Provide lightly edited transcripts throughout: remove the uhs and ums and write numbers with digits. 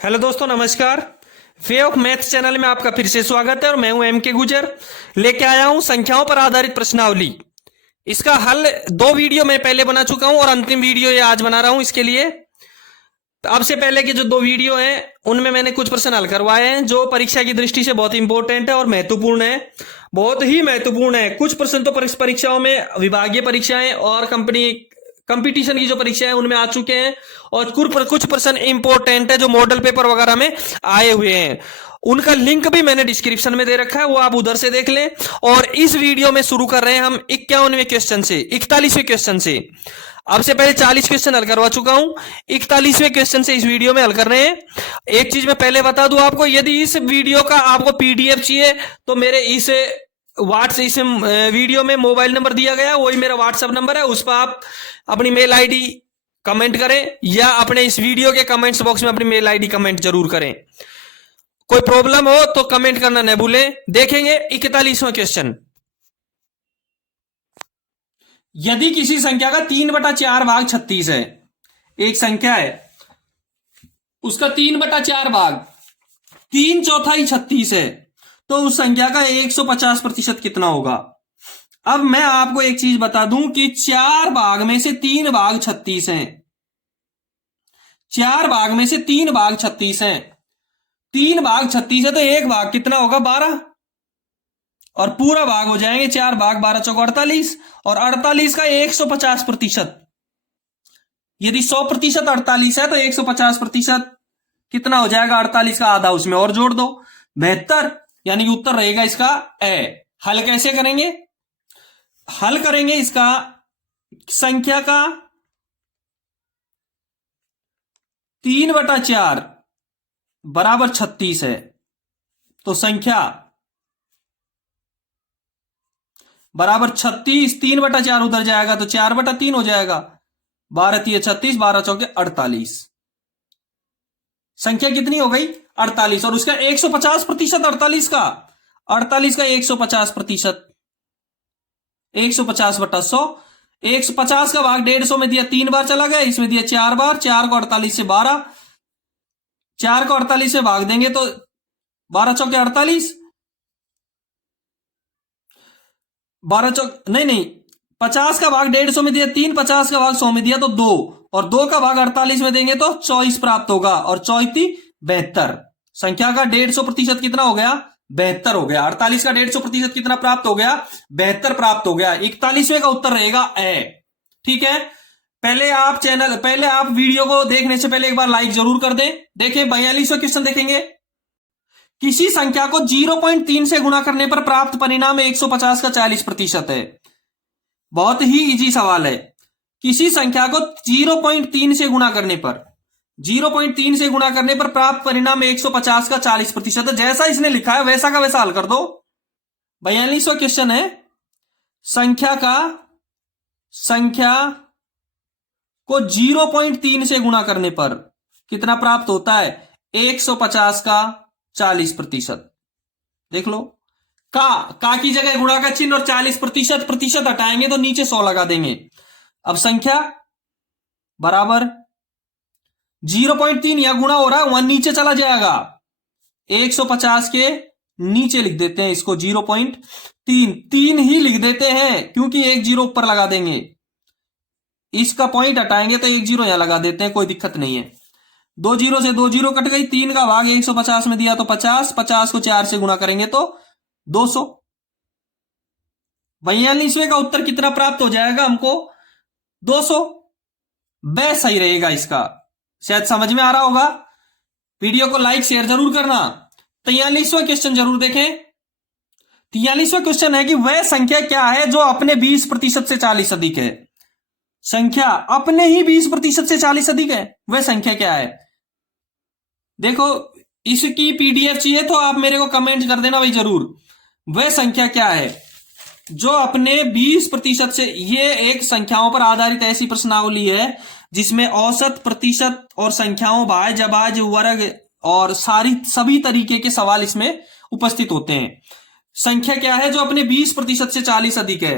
Hello दोस्तों, नमस्कार। Way of math channel में आपका फिर से स्वागत है और मैं हूं एम के गुजर। लेके आया हूं संख्याओं पर आधारित प्रश्नावली। इसका हल दो वीडियो मैं पहले बना चुका हूं और अंतिम वीडियो ये आज बना रहा हूं। इसके लिए अब से पहले के जो दो वीडियो हैं उनमें मैंने कुछ प्रश्न हल करवाए हैं जो परीक्षा की दृष्टि से बहुत इंपॉर्टेंट है और महत्वपूर्ण है, बहुत ही महत्वपूर्ण है। कुछ प्रश्न तो परीक्षाओं में, विभागीय परीक्षाएं और कंपटीशन की जो परीक्षाएं उनमें आ चुके हैं और कुछ प्रश्न इंपॉर्टेंट है जो मॉडल पेपर वगैरह में आए हुए हैं। उनका लिंक भी मैंने डिस्क्रिप्शन में दे रखा है, वो आप उधर से देख लें। और इस वीडियो में शुरू कर रहे हैं हम 51वें क्वेश्चन से, 41वें क्वेश्चन से। अब से पहले 40 क्वेश्चन हल करवा चुका हूं, 41वें क्वेश्चन से इस वीडियो में हल कर रहे हैं। एक चीज मैं पहले बता दूं आपको, यदि इस वीडियो का आपको पीडीएफ चाहिए तो मेरे इस वीडियो में मोबाइल नंबर दिया गया, वही मेरा व्हाट्सएप नंबर है। उस पर आप अपनी मेल आईडी कमेंट करें या अपने इस वीडियो के कमेंट्स बॉक्स में अपनी मेल आईडी कमेंट जरूर करें। कोई प्रॉब्लम हो तो कमेंट करना न भूलें। देखेंगे 41वां क्वेश्चन। यदि किसी संख्या का 3/4 भाग 36 है, एक संख्या है उसका 3/4 भाग 3/4 36 है, तो उस संख्या का 150% कितना होगा। अब मैं आपको एक चीज बता दूं कि 4 भाग में से 3 भाग 36 हैं। 4 भाग में से 3 भाग 36 हैं। 3 भाग 36 है तो एक भाग कितना होगा, 12, और पूरा भाग हो जाएंगे 4 भाग 12 चौक 48, और 48 का 150%। यदि 100% 48 है तो 150% कितना हो जाएगा, 48 का आधा उसमें और जोड़ दो, 72। यानी कि उत्तर रहेगा इसका ए। हल कैसे करेंगे? हल करेंगे इसका, संख्या का 3/4 बराबर 36 है तो संख्या बराबर 36, 3/4 उधर जाएगा तो 4/3 हो जाएगा। 12 3 36, 12 चौके 48। संख्या कितनी हो गई, 48। और उसका 150%, 48 का 150%, 150/100। 150 का भाग 150 में दिया 3 बार चला गया, इसमें दिया 4 बार। 4 को 48 से 12, 4 को 48 से भाग देंगे तो 12 चौके 48, 12 चौक नहीं, 50 का भाग 150 में दिया 3, 50 का भाग 100 में दिया तो 2, और 2 का भाग 48 में देंगे तो 24 प्राप्त होगा, और 24 72। संख्या का 150% कितना हो गया, 72 हो गया। 48 का 150% कितना प्राप्त हो गया, 72 प्राप्त हो गया। 41वें का उत्तर रहेगा ए। ठीक है, पहले आप वीडियो को देखने से पहले एक बार लाइक जरूर कर दें। देखें 42वां क्वेश्चन देखेंगे। किसी संख्या को 0.3 से गुणा करने पर प्राप्त परिणाम 150 का 40% है। बहुत ही इजी सवाल है। किसी संख्या को 0.3 से गुणा करने पर 0.3 से गुणा करने पर प्राप्त परिणाम 150 का 40% है। जैसा इसने लिखा है वैसा का वैसा हल कर दो। 42वां क्वेश्चन है, संख्या को 0.3 से गुणा करने पर कितना प्राप्त होता है, 150 का 40%। देख लो, का की जगह गुणा का चिन्ह और 40% हटाएंगे तो नीचे 100 लगा देंगे। अब संख्या बराबर 0.3 या गुणा हो रहा है, वहां नीचे चला जाएगा। 150 के नीचे लिख देते हैं इसको 0.3, 3 ही लिख देते हैं क्योंकि एक जीरो ऊपर लगा देंगे। इसका पॉइंट हटाएंगे तो एक जीरो यहां लगा देते हैं, कोई दिक्कत नहीं है। 2 जीरो से 2 जीरो कट गई। 3 का भाग 150 में दिया तो 50, 50 को 4 से गुणा करेंगे तो 200। 42वें का उत्तर कितना प्राप्त हो जाएगा हमको, 200। ब सही रहेगा इसका। शायद समझ में आ रहा होगा। वीडियो को लाइक शेयर जरूर करना। 43वां क्वेश्चन जरूर देखें। 43वां क्वेश्चन है कि वह संख्या क्या है जो अपने 20% से 40 अधिक है। संख्या अपने ही 20% से 40 अधिक है, वह संख्या क्या है। देखो, इसकी पीडीएफ चाहिए तो आप मेरे को कमेंट कर देना भाई जरूर। वह संख्या क्या है जो अपने 20% से, ये एक संख्याओं पर आधारित ऐसी प्रश्नावली है जिसमें औसत, प्रतिशत और संख्याओं, भाज्य, अभाज्य, वर्ग और सभी तरीके के सवाल इसमें उपस्थित होते हैं। संख्या क्या है जो अपने 20% से 40 अधिक है,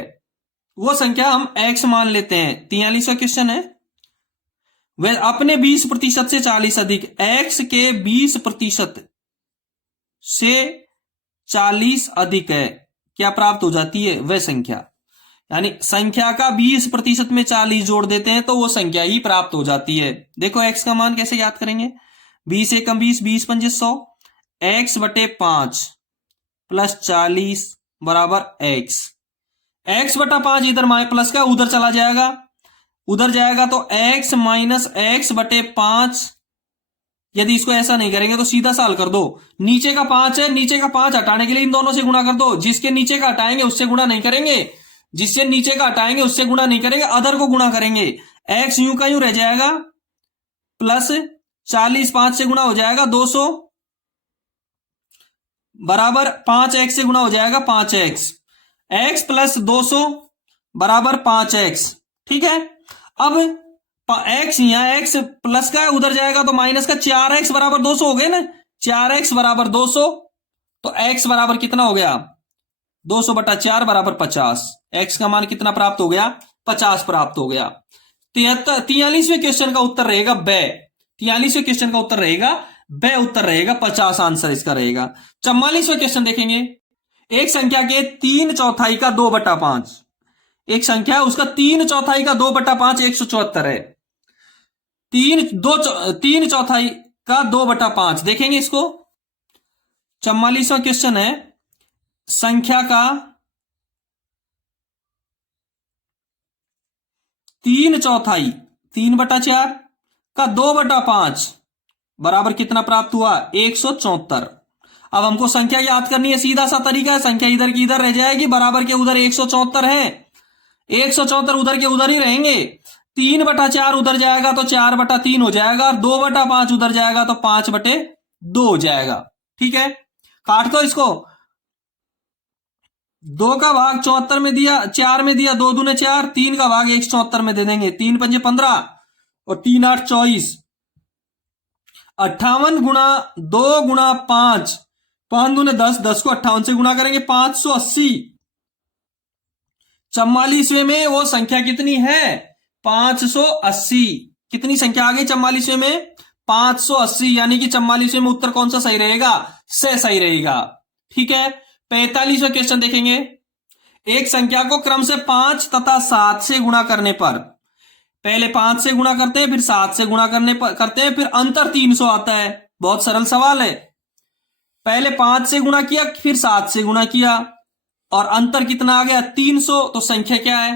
वो संख्या हम x मान लेते हैं। 43वां क्वेश्चन है, वह अपने 20% से 40 अधिक, x के 20% से 40 अधिक है, क्या प्राप्त हो जाती है? वह संख्या। यानी संख्या का 20% में 40 जोड़ देते हैं तो वो संख्या ही प्राप्त हो जाती है। देखो x का मान कैसे याद करेंगे? 20 एकम 20, 20 पंजे 100, x बटे 5 प्लस 40 बराबर x। x बटा 5 इधर माए प्लस का उधर चला जाएगा, उधर जाएगा तो x माइनस x बटे 5। यदि इसको ऐसा नहीं करेंगे तो सीधा साल कर दो, नीचे का 5 है, नीचे का 5 हटाने के लिए इन दोनों से गुणा कर दो। जिसके नीचे का हटाएंगे उससे गुणा नहीं करेंगे, जिससे नीचे का हटाएंगे उससे गुणा नहीं करेंगे, अदर को गुणा करेंगे। x यूं का यूं रह जाएगा प्लस 40 5 से गुणा हो जाएगा 200 बराबर 5x से गुणा हो जाएगा 5x, x प्लस 200 बराबर 5x। ठीक है, अब x यहां x प्लस का है, उधर जाएगा तो माइनस का, 4x बराबर 200 हो गए ना, 4x बराबर 200 तो x बराबर कितना हो गया? 200 बटा 4 बराबर 50। x का मान कितना प्राप्त हो गया? 50 प्राप्त हो गया। 43वें क्वेश्चन का उत्तर रहेगा ब। 43वें क्वेश्चन का उत्तर रहेगा ब, उत्तर रहेगा 50, आंसर इसका रहेगा। 44वें क्वेश्चन देखेंगे। एक संख्या के 3/4 का 2/5, एक संख्या है उसका 3/4 का 2/5 174 है। 3/4 का 2/5 देखेंगे इसको। 44वां क्वेश्चन है, संख्या का 3/4 3/4 का 2/5 बराबर कितना प्राप्त हुआ? 174। अब हमको संख्या याद करनी है, सीधा सा तरीका है, संख्या इधर की इधर रह जाएगी, बराबर के उधर 174 है, 174 उधर के उधर ही रहेंगे। 3/4 उधर जाएगा तो 4/3 हो जाएगा, और 2/5 उधर जाएगा तो 5/2 हो जाएगा। ठीक है, काट दो इसको। 2 का भाग 74 में दिया, 4 में दिया, 2 दूने 4, 3 का भाग 174 में दे देंगे, 3 पंजे 15 और 3 8 24। 58 गुणा 2 गुणा 5, 5 दूने 10, 10 को 58 से गुणा करेंगे 580। 44वें में वो संख्या कितनी है? 580। कितनी संख्या आ गई 44वें में? 580। यानी कि 44वें में उत्तर कौन सा सही रहेगा? से सही रहेगा। ठीक है, 45वां क्वेश्चन देखेंगे। एक संख्या को क्रम से 5 तथा 7 से गुणा करने पर, पहले 5 से गुणा करते हैं, फिर 7 से गुणा करते हैं, फिर अंतर 300 आता है। बहुत सरल सवाल है। पहले 5 से गुणा किया, फिर 7 से गुणा किया, और अंतर कितना आ गया? 300। तो संख्या क्या है?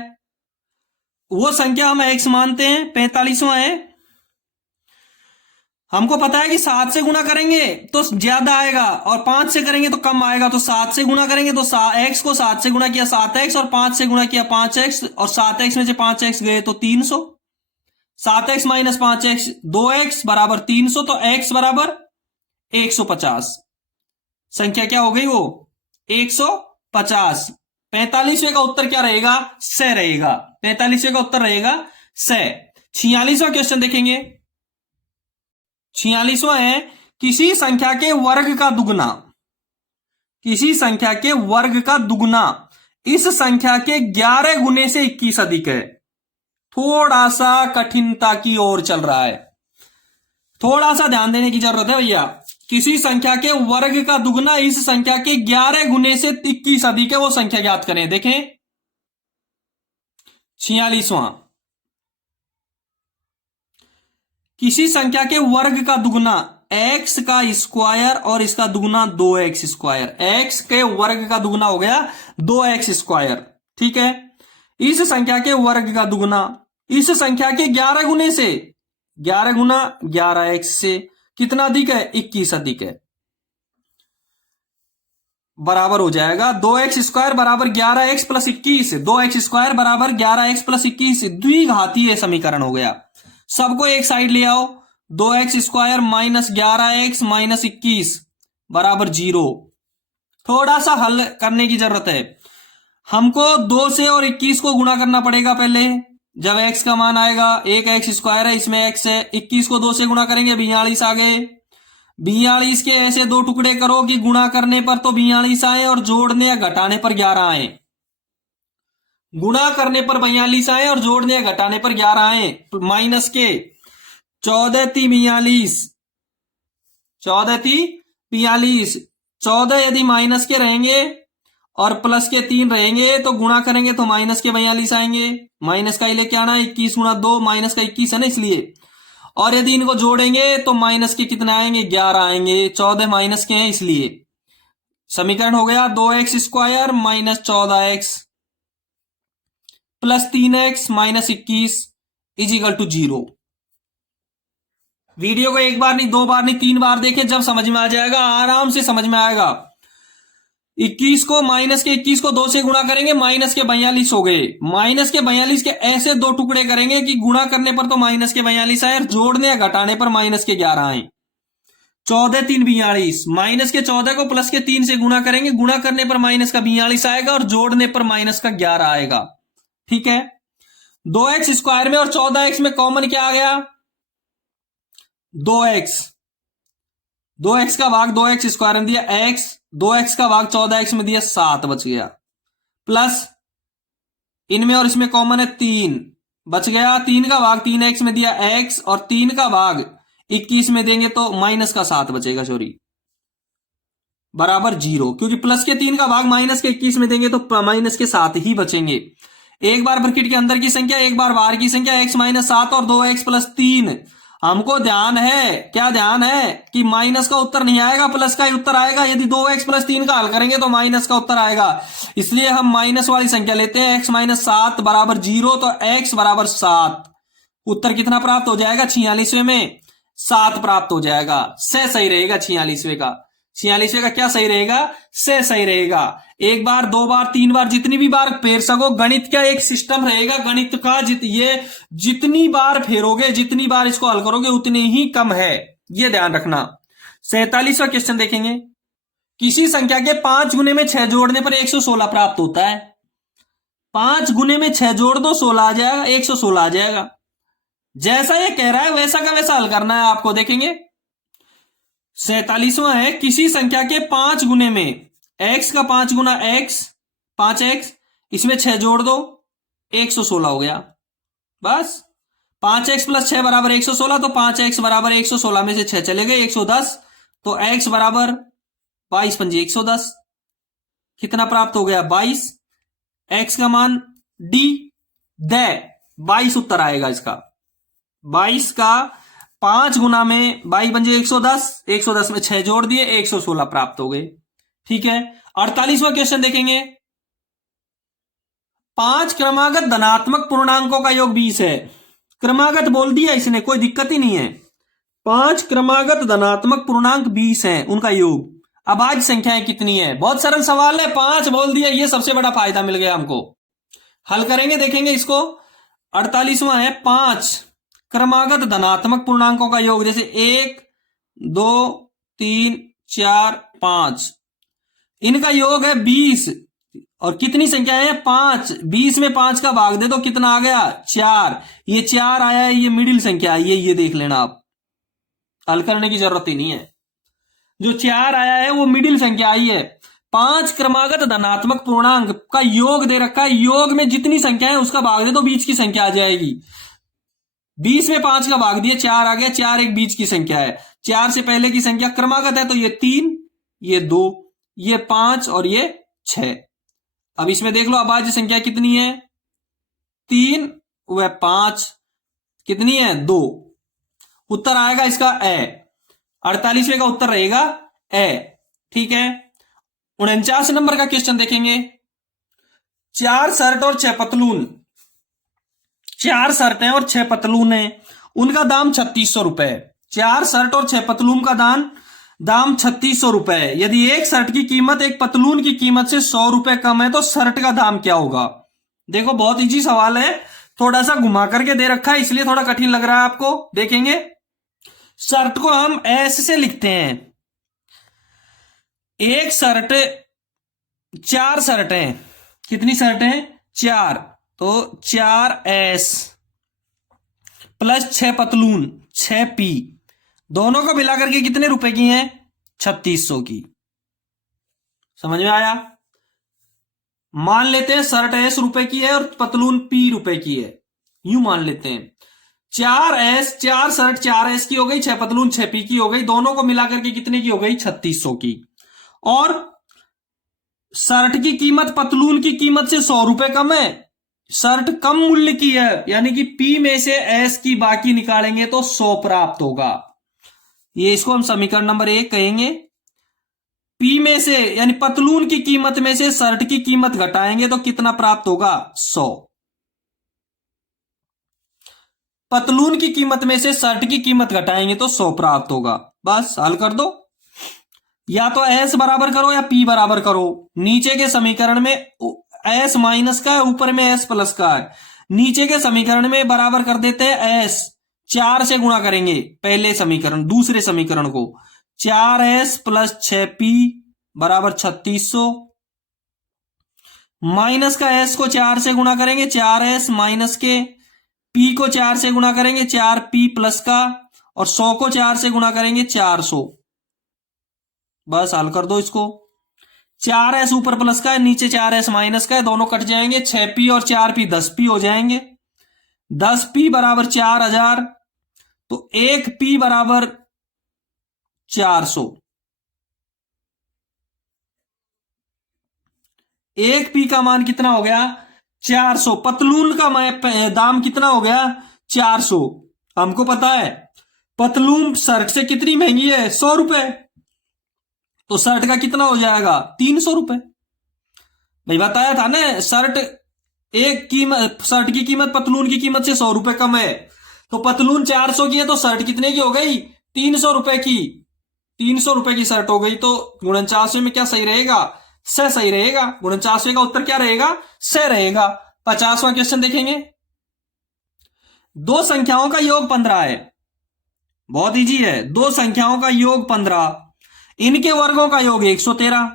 वो संख्या हम x मानते हैं, 45वां है। हमको पता है कि 7 से गुणा करेंगे तो ज्यादा आएगा और 5 से करेंगे तो कम आएगा। तो 7 से गुणा करेंगे तो x को 7 से गुणा किया 7x, और 5 से गुणा किया 5x, और 7x में से 5x गए तो 300। 7x माइनस 5x 2x बराबर 300, तो x बराबर 150। संख्या क्या हो गई? वो 150। 45वें का उत्तर क्या रहेगा? से रहेगा। 45वें का उत्तर रहेगा से। 46वां क्वेश्चन देखेंगे। 46वां है, किसी संख्या के वर्ग का दुगना, किसी संख्या के वर्ग का दुगना इस संख्या के 11 गुने से 21 अधिक है। थोड़ा सा कठिनता की ओर चल रहा है, थोड़ा सा ध्यान देने की जरूरत है भैया। किसी संख्या के वर्ग का दुगना इस संख्या के 11 गुने से 21 अधिक है, वो संख्या ज्ञात करें। देखें 46वां, किसी संख्या के वर्ग का दुगना x का स्क्वायर और इसका दुगना 2x स्क्वायर। x के वर्ग का दुगना हो गया 2x स्क्वायर। ठीक है, इस संख्या के वर्ग का दुगना इस संख्या के 11 गुने से, 11 गुना 11x से कितना अधिक है? 21 अधिक है। बराबर हो जाएगा 2x स्क्वायर बराबर 11x प्लस 21। 2x स्क्वायर बराबर 11x प्लस 21 द्विघातीय समीकरण हो गया। सबको एक साइड ले आओ। 2x square minus 11x minus 21 बराबर 0। थोड़ा सा हल करने की जरूरत है। हमको 2 से और 21 को गुणा करना पड़ेगा पहले। जब x का मान आएगा, एक x स्क्वायर है, इसमें x है, 21 को 2 से गुणा करेंगे 42 आ गए। 42 के ऐसे 2 टुकड़े करो कि गुणा करने पर तो 42 आए और जोड़ने या घटाने पर 11 आए। गुणा करने पर 42 आए और जोड़ने या घटाने पर 11 आए, माइनस के। 14 × 42, 14 × 42, 14 यदि माइनस के रहेंगे और प्लस के 3 रहेंगे तो गुणा करेंगे तो माइनस के 42 आएंगे। माइनस का ही लेके आना, 21 × 2 माइनस का 21 है ना इसलिए। और यदि इनको जोड़ेंगे तो माइनस के कितने आएंगे, 11 आएंगे। 14 माइनस के हैं इसलिए। समीकरण हो गया 2x² minus 14x plus 3x minus 21 equal to 0। Video को एक बार नहीं, 2 बार नहीं, 3 बार देखें, जब समझ में आ जाएगा, आराम से समझ में आएगा। 21 को माइनस के 21 को 2 से गुणा करेंगे, माइनस के 42 हो गए। माइनस के 42 के ऐसे 2 टुकड़े करेंगे कि गुणा करने पर तो माइनस के 42 आए और जोड़ने या घटाने पर माइनस के 11 आए। 14 × 3 = 42, माइनस के 14 को प्लस के 3 से गुणा करेंगे, गुणा करने पर माइनस का 42 आएगा और जोड़ने पर माइनस का 11 आएगा। ठीक है। 2x² में और 14x में कॉमन क्या आ गया, 2x। 2x का भाग 2x² में दिया x, 2x का भाग 14x में दिया 7 बच गया। प्लस इनमें और इसमें कॉमन है 3 बच गया। 3 का भाग 3x में दिया x और 3 का भाग 21 में देंगे तो माइनस का 7 बचेगा, सॉरी, बराबर 0, क्योंकि प्लस के 3 का भाग माइनस के 21 में देंगे तो माइनस के 7 ही बचेंगे। एक बार ब्रैकेट के अंदर की संख्या, एक बार बाहर की संख्या, x - 7 और 2x + 3। हमको ध्यान है, क्या ध्यान है कि माइनस का उत्तर नहीं आएगा, प्लस का ही उत्तर आएगा। यदि 2x + 3 का हल करेंगे तो माइनस का उत्तर आएगा, इसलिए हम माइनस वाली संख्या लेते हैं। x - 7 बराबर 0, तो x बराबर 7। उत्तर कितना प्राप्त हो जाएगा, 46वें में 7 प्राप्त हो जाएगा। से सही रहेगा 46वें का। 46वें का क्या सही रहेगा, से सही रहेगा। एक बार, 2 बार, 3 बार, जितनी भी बार फेर सको। गणित का एक सिस्टम रहेगा, गणित का ये जितनी बार फेरोगे, जितनी बार इसको हल करोगे उतने ही कम है, ये ध्यान रखना। 47वां क्वेश्चन देखेंगे। किसी संख्या के 5 गुने में 6 जोड़ने पर 116 प्राप्त होता है। 5 गुने में 6 जोड़ दो, 16 आ जाएगा, 116 आ जाएगा। जैसा ये कह रहा है वैसा का वैसा हल करना है आपको। देखेंगे 47वां है, किसी संख्या के 5 गुने में, x का 5 गुना x 5x, इसमें 6 जोड़ दो, 116 हो गया। बस 5x + 6 बराबर 116, तो 5x बराबर 116 में से 6 चले गए, 110, तो x बराबर 22 × 5 = 110। कितना प्राप्त हो गया, 22। x का मान d दे 22 उत्तर आएगा इसका। 22 का 5 गुना में 22 × 5 = 110, 110 में 6 जोड़ दिए, 116 प्राप्त हो गए। ठीक है। 48वां क्वेश्चन देखेंगे। 5 क्रमागत धनात्मक पूर्णांकों का योग 20 है। क्रमागत बोल दिया इसने, कोई दिक्कत ही नहीं है। 5 क्रमागत धनात्मक पूर्णांक 20 है, उनका योग। अब आज संख्याएं कितनी है, बहुत सरल सवाल है। 5 बोल दिया, ये सबसे बड़ा फायदा मिल गया हमको। हल करेंगे, देखेंगे इसको। 48वां है, 5 क्रमागत धनात्मक पूर्णांकों का योग, जैसे 1 2 3 4 5, इनका योग है 20। और कितनी संख्या है, 5। 20 में 5 का भाग दे दो, कितना आ गया, 4। ये 4 आया है, ये मिडिल संख्या आई है, ये देख लेना आप, हल करने की जरूरत ही नहीं है। जो 4 आया है वो मिडिल संख्या आई है। 5 क्रमागत धनात्मक पूर्णांक का योग दे रखा है, योग में जितनी संख्या है उसका भाग दे दो, बीच की संख्या आ जाएगी। 20 में 5 का भाग दिया, 4 आ गया, 4 एक बीच की संख्या है। 4 से पहले की संख्या क्रमागत है, तो ये 3, ये 2, ये 5 और ये 6। अब इसमें देख लो अभाज्य संख्या कितनी है, 3 व 5, कितनी है, 2। उत्तर आएगा इसका ए। 48वें का उत्तर रहेगा ए। ठीक है। 49 नंबर का क्वेश्चन देखेंगे। 4 शर्ट और 6 पतलून, 4 शर्टें और 6 पतलून है, उनका दाम 3600 रुपए। 4 शर्ट और 6 पतलून का दाम 3600 रुपए है। यदि एक शर्ट की कीमत एक पतलून की कीमत से 100 रुपए कम है तो शर्ट का दाम क्या होगा। देखो बहुत इजी सवाल है, थोड़ा सा घुमा करके दे रखा है इसलिए थोड़ा कठिन लग रहा है आपको। देखेंगे, शर्ट को हम ऐसे से लिखते हैं, एक शर्ट, 4 शर्टें, कितनी शर्टें, 4, तो 4S प्लस 6 पतलून 6P, दोनों को मिलाकर के कितने रुपए की हैं, 3600 की। समझ में आया। मान लेते हैं शर्ट S रुपए की है और पतलून P रुपए की है, यूं मान लेते हैं। 4s, 4 शर्ट 4s की हो गई, 6 पतलून 6p की हो गई, दोनों को मिलाकर के कितने की हो गई? 3600 की। और शर्ट की कीमत पतलून की कीमत से 100 रुपए कम है, शर्ट कम मूल्य की है, यानी कि p में से s की बाकी निकालेंगे तो 100 प्राप्त होगा। ये इसको हम समीकरण नंबर 1 कहेंगे। p में से यानी पतलून की कीमत में से शर्ट की कीमत घटाएंगे तो कितना प्राप्त होगा? 100। पतलून की कीमत में से शर्ट की कीमत घटाएंगे तो 100 प्राप्त होगा। बस हल कर दो, या तो s बराबर करो या p बराबर करो। नीचे के समीकरण में s माइनस का है, ऊपर में s प्लस का है। नीचे के समीकरण में बराबर कर देते हैं s, 4 से गुणा करेंगे पहले समीकरण, दूसरे समीकरण को 4s प्लस 6p बराबर 3600, माइनस का s को 4 से गुणा करेंगे 4s माइनस के, p को 4 से गुणा करेंगे 4p प्लस का, और 100 को 4 से गुणा करेंगे 400। बस हल कर दो इसको। 4s ऊपर प्लस का है, नीचे 4s माइनस का है, दोनों कट जाएंगे, 6p और 4p 10p हो जाएंगे। 10p बराबर 4000, तो 1p बराबर 400। 1p का मान कितना हो गया? 400। पतलून का दाम कितना हो गया? 400। हमको पता है पतलून शर्ट से कितनी महंगी है? 100 रुपए। तो शर्ट का कितना हो जाएगा? 300 रुपए। भाई बताया था ना, शर्ट शर्ट की कीमत पतलून की कीमत से 100 रुपए कम है। तो पतलून 400 की है तो शर्ट कितने की हो गई? 300 रुपए की। 300 रुपए की शर्ट हो गई, तो 49वें में क्या सही रहेगा? स सही रहेगा। 49वें का उत्तर क्या रहेगा? स रहेगा। 50वां क्वेश्चन देखेंगे। दो संख्याओं का योग 15 है, बहुत इजी है। दो संख्याओं का योग 15, इनके वर्गों का योग 113।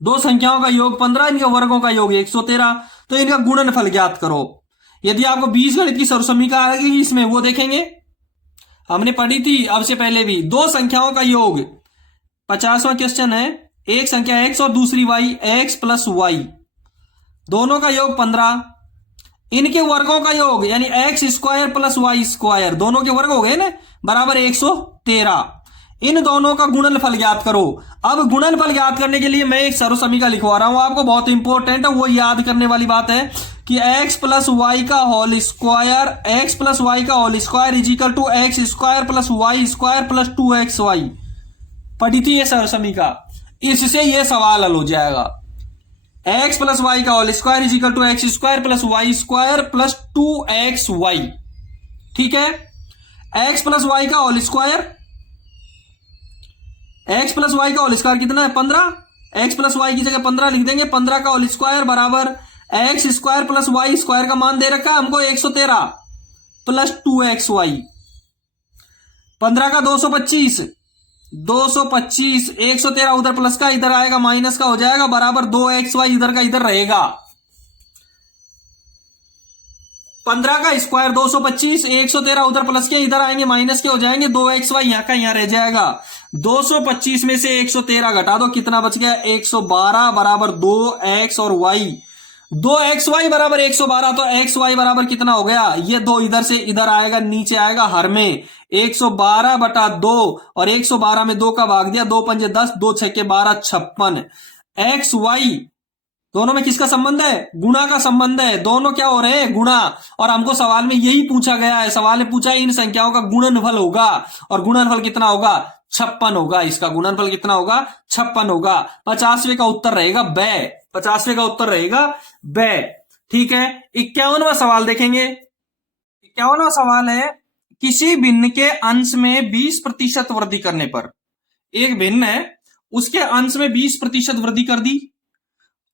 दो संख्याओं का योग 15, इनके वर्गों का योग 113, तो इनका गुणनफल ज्ञात करो। यदि आपको बीजगणित की सर्वसमीका आएगी इसमें, वो देखेंगे, हमने पढ़ी थी अब से पहले भी। दो संख्याओं का योग, 50वां क्वेश्चन है, एक संख्या x और दूसरी y, x प्लस y, दोनों का योग 15, इनके वर्गों का योग यानी x square plus Y square, दोनों के वर्ग हो गए ना, बराबर 113। इन दोनों का गुणनफल ज्ञात करो। अब गुणनफल ज्ञात करने के लिए मैं एक सर्वसमीका लिखवा रहा हूं आपको, बहुत इंपॉर्टेंट है, वो याद करने वाली बात है कि x प्लस वाई का whole square, x plus Y का whole square is equal to x square plus Y square plus 2xy। पढ़ी थी ये सर्वसमीका, इससे ये सवाल हल हो जाएगा। x प्लस वाई का whole square is equal to x square plus Y square plus 2xy। ठीक है, x प्लस वाई का whole square, x plus Y का होल स्क्वायर कितना है? 15। x प्लस वाई की जगह 15 लिख देंगे। 15 का होल स्क्वायर बराबर x square plus Y square का मान दे रखा है हमको 113 प्लस 2xy। 15 का 225, 225, 113 उधर प्लस का, इधर आएगा माइनस का हो जाएगा, बराबर 2xy इधर का इधर रहेगा। 15 का स्क्वायर 225, 113 उधर प्लस के, इधर आएंगे माइनस के हो जाएंगे, 2xy यहां का यहां रह जाएगा। 225 में से 113 घटा दो, कितना बच गया? 112 बराबर 2x और y, 2xy बराबर 112, तो xy बराबर कितना हो गया? ये 2 इधर से इधर आएगा, नीचे आएगा हर में 112 बटा 2, और 112 में 2 का भाग दिया, 2 पंजे 10, 2 छक्के 12, 56। xy दोनों में किसका संबंध है? गुणा का संबंध है। दोनों क्या हो रहे हैं? गुणा। और हमको सवाल में यही पूछा गया है, सवाल में पूछा है इन संख्याओं का गुणनफल होगा, और गुणनफल कितना होगा? 56 होगा। इसका गुणनफल कितना होगा? 56 होगा। 50वें का उत्तर रहेगा ब। 50वें का उत्तर रहेगा ब। ठीक है, 51वां सवाल देखेंगे। 51वां सवाल है, किसी भिन्न के अंश में 20% वृद्धि करने पर, एक भिन्न है उसके अंश में 20% वृद्धि कर दी,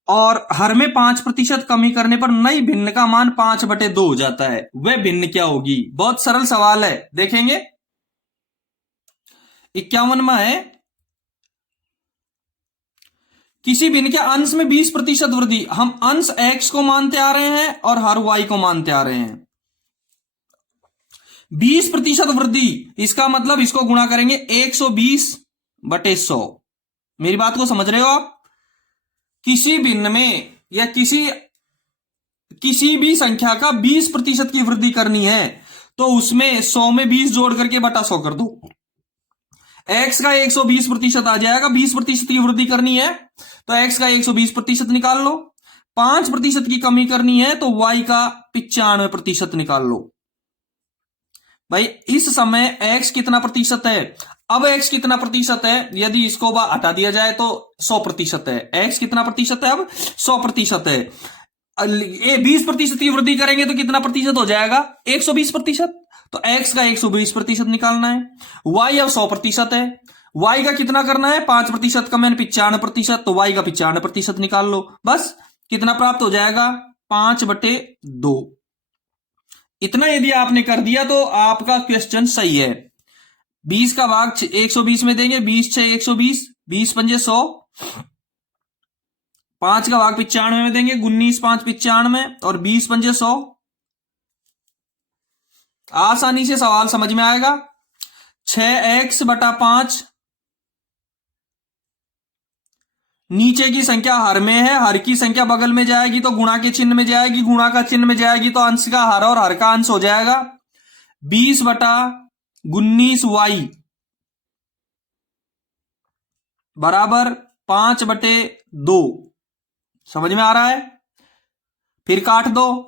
और हर में 5% कमी करने पर नई भिन्न का मान 5/2 हो जाता है। वह भिन्न क्या होगी? बहुत सरल सवाल है, देखेंगे। 51वां है, किसी भिन्न के अंश में 20% वृद्धि। हम अंश x को मानते आ रहे हैं और हर y को मानते आ रहे हैं। 20% वृद्धि, इसका मतलब इसको गुणा करेंगे 120/100। मेरी बात को समझ रहे हो आप? किसी भिन्न में या किसी भी संख्या का 20% की वृद्धि करनी है, तो उसमें 100 में 20 जोड़ करके बटा 100 कर दो। x का 120% आ जाएगा। 20% की वृद्धि करनी है तो x का 120% निकाल लो। 5% की कमी करनी है तो y का 95% निकाल लो। भाई इस समय x कितना प्रतिशत है? अब x कितना प्रतिशत है? यदि इसको हटा दिया जाए तो 100% है। x कितना प्रतिशत है? अब 100% है। 20% की वृद्धि करेंगे तो कितना प्रतिशत हो जाएगा? 120%। तो x का 120% निकालना है। y अब 100% है। y का कितना करना है? 5% कम यानी 95%। तो y का 95% निकाल लो। बस कितना प्राप्त हो जाएगा? 5/2। इतना यदि आपने कर दिया तो आपका क्वेश्चन सही है। 20 का भाग 120 में देंगे। 20 6 120, 20 पंजे 100। 5 का भाग 95 में देंगे। 19 5 95 और 20 पंजे 100। आसानी से सवाल समझ में आएगा। 6x/5 नीचे की संख्या हर में है, हर की संख्या बगल में जाएगी तो गुणा के चिन्ह में जाएगी, गुणा का चिन्ह में जाएगी तो अंश का हर और हर का अंश हो जाएगा। 20/19y बराबर 5/2। समझ में आ रहा है? फिर काट दो।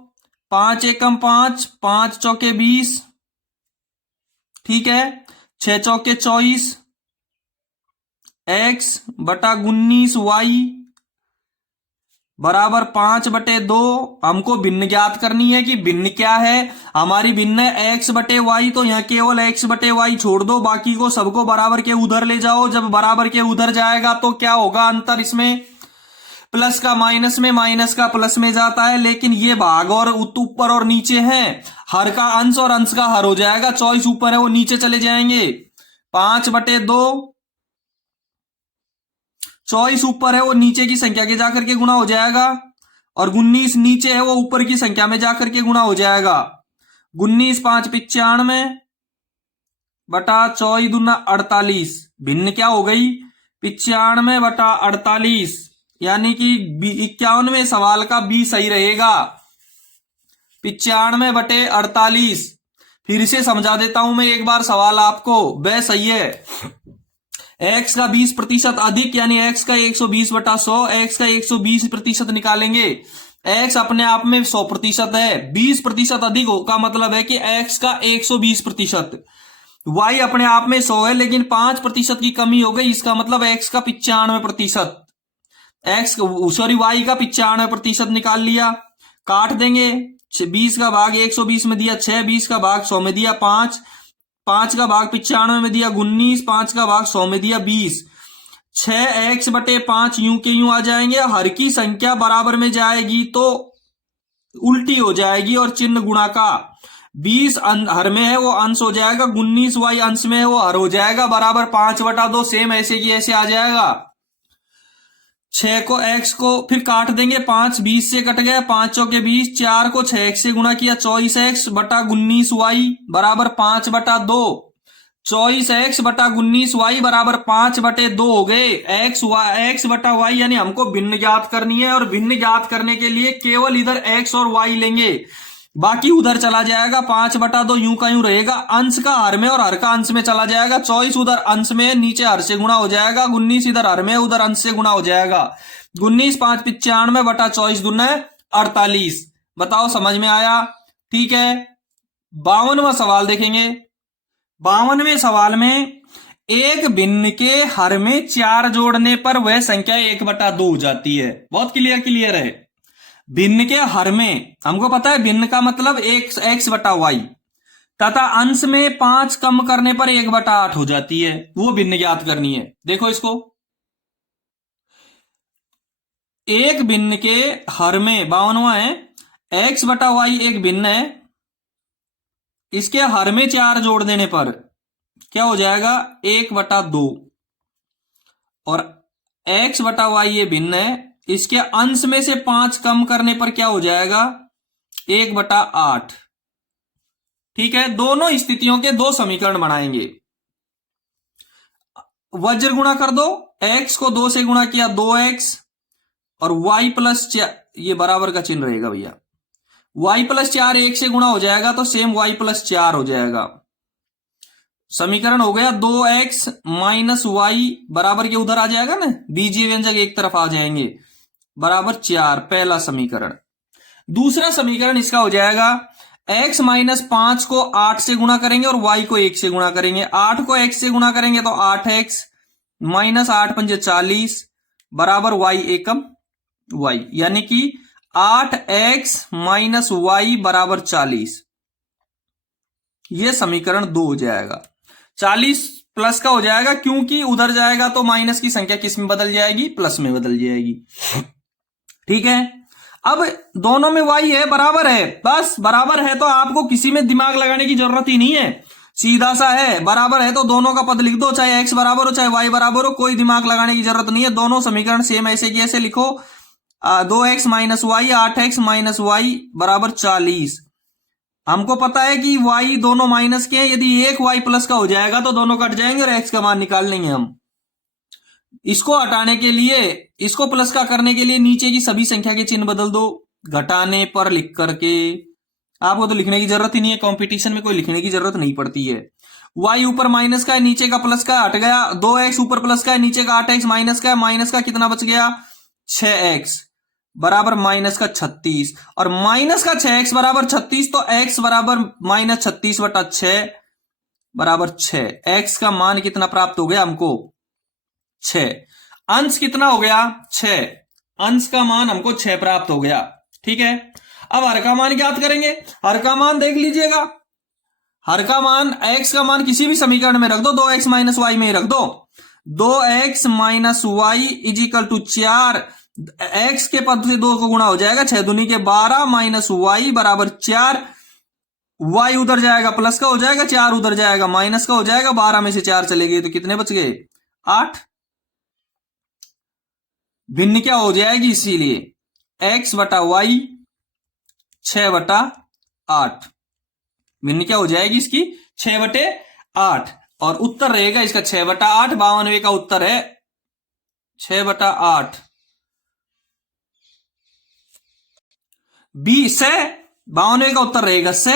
5 एकम 5, 5 चौके 20, ठीक है। 6 चौके 24, x/19y बराबर 5/2। हमको भिन्न ज्ञात करनी है कि भिन्न क्या है। हमारी भिन्न है x/y, तो यहां केवल x/y छोड़ दो, बाकी को सबको बराबर के उधर ले जाओ। जब बराबर के उधर जाएगा तो क्या होगा? अंतर इसमें प्लस का माइनस में, माइनस का प्लस में जाता है। लेकिन ये भाग और ऊपर और नीचे हैं, हर का अंश और अंश का हर हो जाएगा। 24 ऊपर है वो नीचे चले जाएंगे। 5/2, 24 ऊपर है वो नीचे की संख्या के जाकर के गुणा हो जाएगा, और 19 नीचे है वो ऊपर की संख्या में जाकर के गुणा हो जाएगा। 19 5 95 बटा 24 दूना 48। भिन्न क्या हो गई? 95/48, यानी कि 51वें सवाल का बी सही रहेगा। 95/48। फिर से समझा देता हूं मैं एक बार सवाल आपको, वह सही है। x का 20% अधिक यानी x का 120/100, x का 120% निकालेंगे। x अपने आप में 100% है, 20% अधिक का मतलब है कि x का 120%। y अपने आप में 100 है लेकिन 5% की कमी हो गई, इसका मतलब x का 95%। y का 95% निकाल लिया। काट देंगे। 20 का भाग 120 में दिया 6, 20 का भाग 100 में दिया 5, 5 का भाग 95 में दिया 19, 5 का भाग 100 में दिया 20। 6x/5 यूं के यूं आ जाएंगे। हर की संख्या बराबर में जाएगी तो उल्टी हो जाएगी और चिन्ह गुणा का। 20 हर में है वो अंश हो जाएगा, 19y अंश में है वो हर हो जाएगा, बराबर 5/2। सेम ऐसे की ऐसे आ जाएगा। 6 को x को फिर काट देंगे। 5 20 से कट गया, 5 चौके 20, 4 को 6x से गुणा किया 24x/19y बराबर 5/2। 24x/19y बराबर 5/2 हो गए। x/y यानी हमको भिन्न ज्ञात करनी है, और भिन्न ज्ञात करने के लिए केवल इधर x और y लेंगे, बाकी उधर चला जाएगा। 5/2 यूं का यूं रहेगा, अंश का हर में और हर का अंश में चला जाएगा। 24 उधर अंश में, नीचे हर से गुणा हो जाएगा। 19 इधर हर में, उधर अंश से गुणा हो जाएगा। 19 5 95 बटा 24 दूना 48। बताओ समझ में आया? ठीक है। 52वां सवाल देखेंगे। 52वें सवाल में एक भिन्न के हर में 4 जोड़ने पर वह संख्या 1/2 हो जाती है। बहुत क्लियर है। भिन्न के हर में हमको पता है भिन्न का मतलब x/y, तथा अंश में 5 कम करने पर 1/8 हो जाती है। वो भिन्न ज्ञात करनी है। देखो इसको, एक भिन्न के हर में 52वां है, x/y एक भिन्न है, इसके हर में 4 जोड़ देने पर क्या हो जाएगा? 1/2। और x/y ये भिन्न है, इसके अंश में से 5 कम करने पर क्या हो जाएगा? 1/8। ठीक है। दोनों स्थितियों के 2 समीकरण बनाएंगे। वज्र गुणा कर दो। x को 2 से गुणा किया 2x, और y प्लस ये बराबर का चिन्ह रहेगा भैया। y प्लस 4 1 से गुणा हो जाएगा तो सेम y प्लस 4 हो जाएगा। समीकरण हो गया 2x माइनस वाई बराबर के उधर आ जाएगा ना, बीजीय व्यंजक एक तरफ आ जाएंगे, बराबर 4, पहला समीकरण। दूसरा समीकरण इसका हो जाएगा x माइनस 5 को 8 से गुणा करेंगे और y को 1 से गुणा करेंगे। 8 को x से गुणा करेंगे तो 8x माइनस 8 पंजे 40 बराबर y एकम y, यानी कि 8x माइनस वाई बराबर 40। यह समीकरण 2 हो जाएगा। 40 प्लस का हो जाएगा क्योंकि उधर जाएगा तो माइनस की संख्या किस में बदल जाएगी, प्लस में बदल जाएगी। ठीक है, अब दोनों में y है, बराबर है, बस बराबर है तो आपको किसी में दिमाग लगाने की जरूरत ही नहीं है, सीधा सा है। बराबर है तो दोनों का पद लिख दो, चाहे x बराबर हो चाहे y बराबर हो, कोई दिमाग लगाने की जरूरत नहीं है। दोनों समीकरण सेम ऐसे की ऐसे लिखो, 2x minus Y 8x minus Y बराबर 40। हमको पता है कि y दोनों माइनस के हैं, यदि एक y प्लस का हो जाएगा तो दोनों कट जाएंगे और x का मान निकाल लेंगे हम। इसको हटाने के लिए, इसको प्लस का करने के लिए नीचे की सभी संख्या के चिन्ह बदल दो, घटाने पर लिख करके। आपको तो लिखने की जरूरत ही नहीं है, कंपटीशन में कोई लिखने की जरूरत नहीं पड़ती है। y ऊपर माइनस का है, नीचे का प्लस का, हट गया। 2x ऊपर प्लस का है, नीचे का 8x माइनस का है, माइनस का कितना बच गया, 6x बराबर माइनस का 36, और माइनस का 6x बराबर 36 तो x बराबर माइनस 36 बटा 6 बराबर 6। x का मान कितना प्राप्त हो गया हमको, 6। अंश कितना हो गया, 6। अंश का मान हमको 6 प्राप्त हो गया। ठीक है, अब हर का मान ज्ञात करेंगे। हर का मान देख लीजिएगा, हर का मान x का मान किसी भी समीकरण में रख दो, 2x माइनस वाई में रख दो। 2x minus y is equal to 4, x के पद से 2 को गुणा हो जाएगा, 6 दूनी के 12 माइनस वाई बराबर 4। y उधर जाएगा प्लस का हो जाएगा, 4 उधर जाएगा माइनस का हो जाएगा, 12 में से 4 चले गए तो कितने बच गए, 8। भिन्न क्या हो जाएगी, इसीलिए x बटा वाई 6 बटा 8। भिन्न क्या हो जाएगी इसकी, 6 बटे 8, और उत्तर रहेगा इसका 6 बटा 8। 92 का उत्तर है 6 बटा 8। बी से 92 का उत्तर रहेगा से।